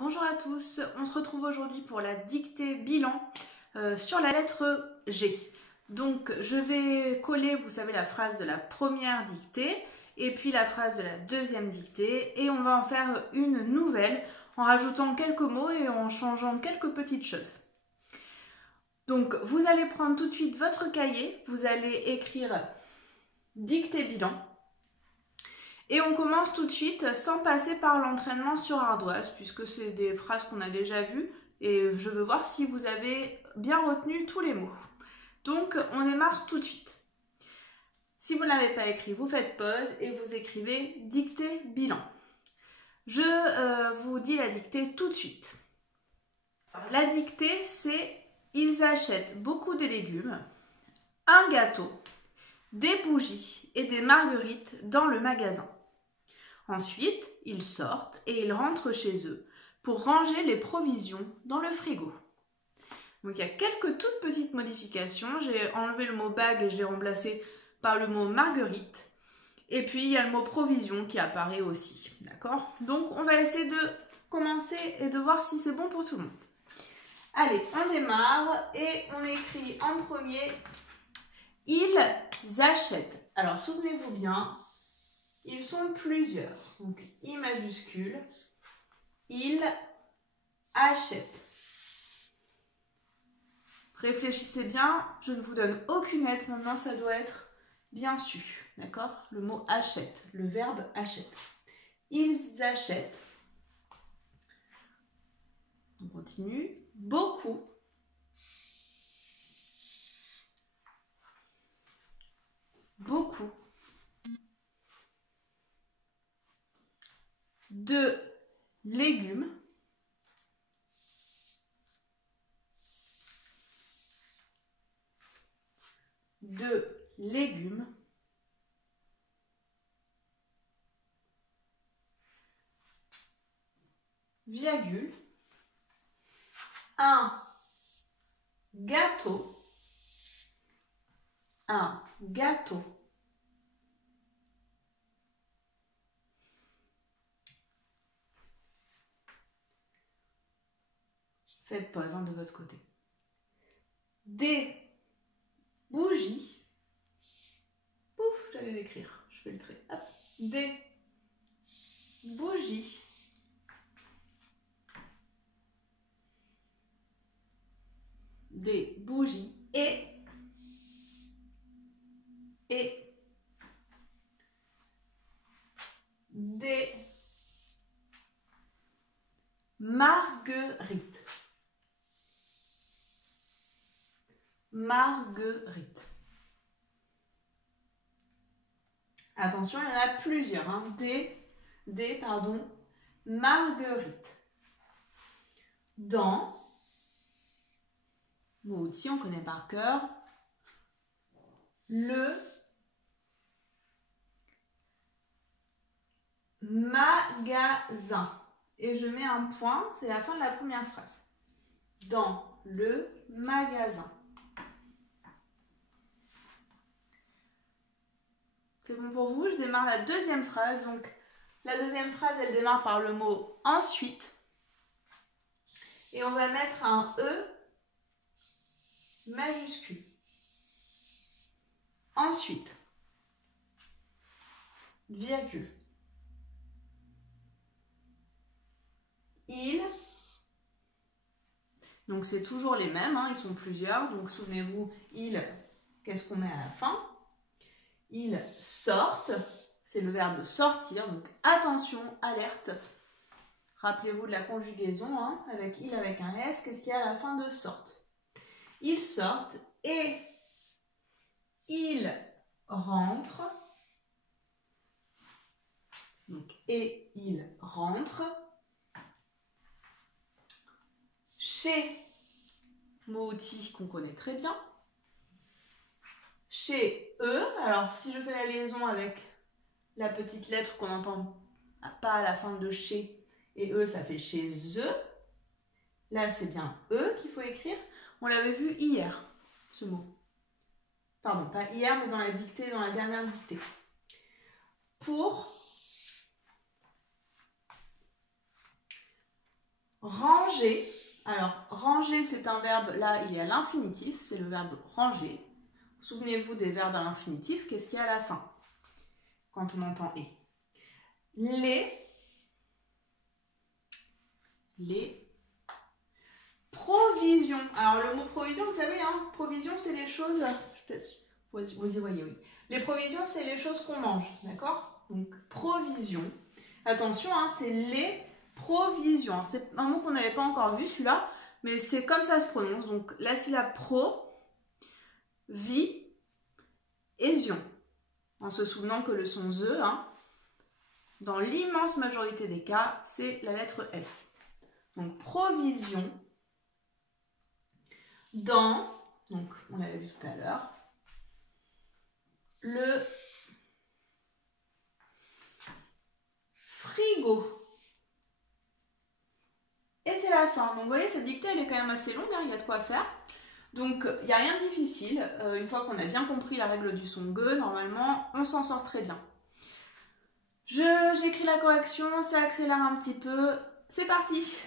Bonjour à tous, on se retrouve aujourd'hui pour la dictée bilan sur la lettre G. Donc je vais coller, vous savez, la phrase de la première dictée et puis la phrase de la deuxième dictée et on va en faire une nouvelle en rajoutant quelques mots et en changeant quelques petites choses. Donc vous allez prendre tout de suite votre cahier, vous allez écrire dictée bilan. Et on commence tout de suite sans passer par l'entraînement sur ardoise, puisque c'est des phrases qu'on a déjà vues et je veux voir si vous avez bien retenu tous les mots. Donc on démarre tout de suite. Si vous ne l'avez pas écrit, vous faites pause et vous écrivez dictée bilan. Je vous dis la dictée tout de suite. La dictée, c'est « Ils achètent beaucoup de légumes, un gâteau, des bougies et des marguerites dans le magasin. Ensuite, ils sortent et ils rentrent chez eux pour ranger les provisions dans le frigo. » Donc il y a quelques toutes petites modifications. J'ai enlevé le mot bague et je l'ai remplacé par le mot marguerite. Et puis il y a le mot provision qui apparaît aussi. D'accord? Donc on va essayer de commencer et de voir si c'est bon pour tout le monde. Allez, on démarre et on écrit en premier « Ils achètent ». Alors souvenez-vous bien. Ils sont plusieurs, donc I majuscule, ils achètent. Réfléchissez bien, je ne vous donne aucune aide, maintenant ça doit être bien su, d'accord? Le mot achète, le verbe achète. Ils achètent, on continue, beaucoup, beaucoup. De légumes, virgule, un gâteau, faites pause de votre côté. Des bougies. Ouf, j'allais l'écrire. Je fais le trait. Hop. Des bougies. Des bougies et des marguerites. Marguerite. Attention, il y en a plusieurs. Hein. Des marguerites. Dans, mot outil, on connaît par cœur, le magasin. Et je mets un point, c'est la fin de la première phrase. Dans le magasin. C'est bon pour vous? Je démarre la deuxième phrase. Donc, la deuxième phrase, elle démarre par le mot « ensuite ». Et on va mettre un « e » majuscule. Ensuite, virgule. Ils, donc c'est toujours les mêmes, hein, ils sont plusieurs. Donc souvenez-vous, ils, qu'est-ce qu'on met à la fin? Ils sortent, c'est le verbe sortir, donc attention, alerte. Rappelez-vous de la conjugaison, hein, avec il avec un S, qu'est-ce qu'il y a à la fin de sortent? Ils sortent et ils rentrent. Donc, et ils rentrent chez, mot outil qu'on connaît très bien, chez eux. Alors, si je fais la liaison avec la petite lettre qu'on n'entend pas à la fin de chez, et eux, ça fait chez eux. Là, c'est bien eux qu'il faut écrire. On l'avait vu hier, ce mot. Pardon, pas hier, mais dans la dictée, dans la dernière dictée. Pour ranger. Alors, ranger, c'est un verbe, là, il est à l'infinitif, c'est le verbe ranger. Souvenez-vous des verbes à l'infinitif, qu'est-ce qu'il y a à la fin quand on entend « et » Les provisions. Alors, le mot provision, vous savez, hein, provision, c'est les choses... Vous y voyez, oui. Les provisions, c'est les choses qu'on mange, d'accord? Donc, provision. Attention, hein, c'est les provisions. C'est un mot qu'on n'avait pas encore vu, celui-là, mais c'est comme ça se prononce. Donc, la syllabe pro, vi, et zion. En se souvenant que le son ze, hein, dans l'immense majorité des cas, c'est la lettre S. Donc, provision dans, donc on l'avait vu tout à l'heure, le frigo. Et c'est la fin. Donc, vous voyez, cette dictée, elle est quand même assez longue, hein, il y a de quoi faire. Donc, il n'y a rien de difficile. Une fois qu'on a bien compris la règle du son ge, normalement, on s'en sort très bien. J'écris la correction, ça accélère un petit peu. C'est parti!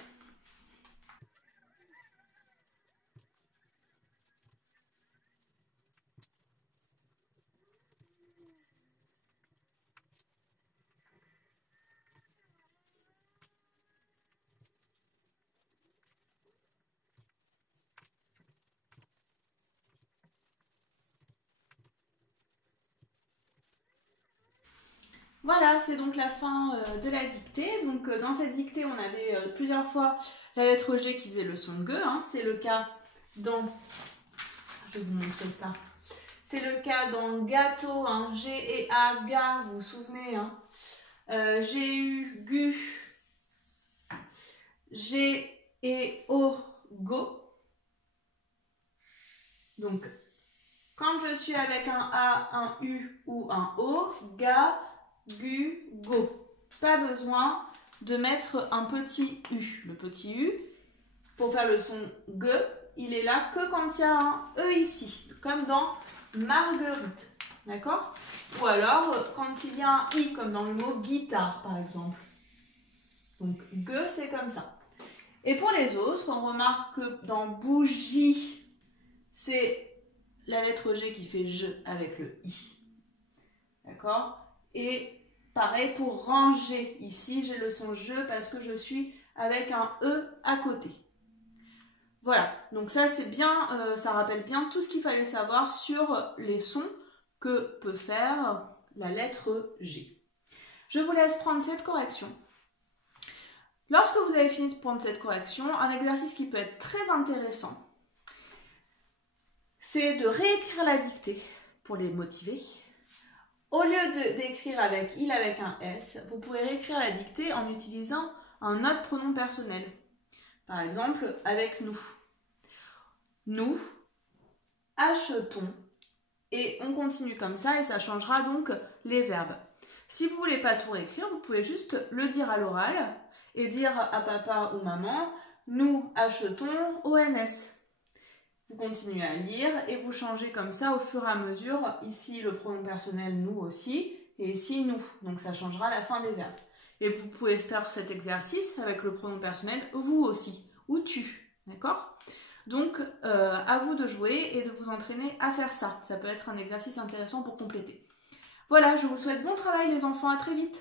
Voilà, c'est donc la fin de la dictée. Donc dans cette dictée, on avait plusieurs fois la lettre G qui faisait le son ge. Hein. C'est le cas dans... Je vais vous montrer ça. C'est le cas dans gâteau, hein. G et A, ga, vous vous souvenez. Hein. G, U, gu. G et O, go. Donc, quand je suis avec un A, un U ou un O, ga, gu, go. Pas besoin de mettre un petit U. Le petit U, pour faire le son ge, il est là que quand il y a un E ici, comme dans Marguerite. D'accord? Ou alors quand il y a un I, comme dans le mot guitare, par exemple. Donc, ge, c'est comme ça. Et pour les autres, on remarque que dans bougie, c'est la lettre G qui fait je avec le I. D'accord? Et pareil pour ranger. Ici, j'ai le son je parce que je suis avec un E à côté. Voilà. Donc ça, c'est bien, ça rappelle bien tout ce qu'il fallait savoir sur les sons que peut faire la lettre G. Je vous laisse prendre cette correction. Lorsque vous avez fini de prendre cette correction, un exercice qui peut être très intéressant, c'est de réécrire la dictée pour les motiver. Au lieu d'écrire avec il avec un S, vous pouvez réécrire la dictée en utilisant un autre pronom personnel. Par exemple, avec nous. Nous achetons et on continue comme ça et ça changera donc les verbes. Si vous ne voulez pas tout réécrire, vous pouvez juste le dire à l'oral et dire à papa ou maman, nous achetons ONS. Vous continuez à lire et vous changez comme ça au fur et à mesure. Ici, le pronom personnel nous aussi et ici nous. Donc ça changera la fin des verbes. Et vous pouvez faire cet exercice avec le pronom personnel vous aussi ou tu. D'accord? Donc à vous de jouer et de vous entraîner à faire ça. Ça peut être un exercice intéressant pour compléter. Voilà, je vous souhaite bon travail les enfants, à très vite.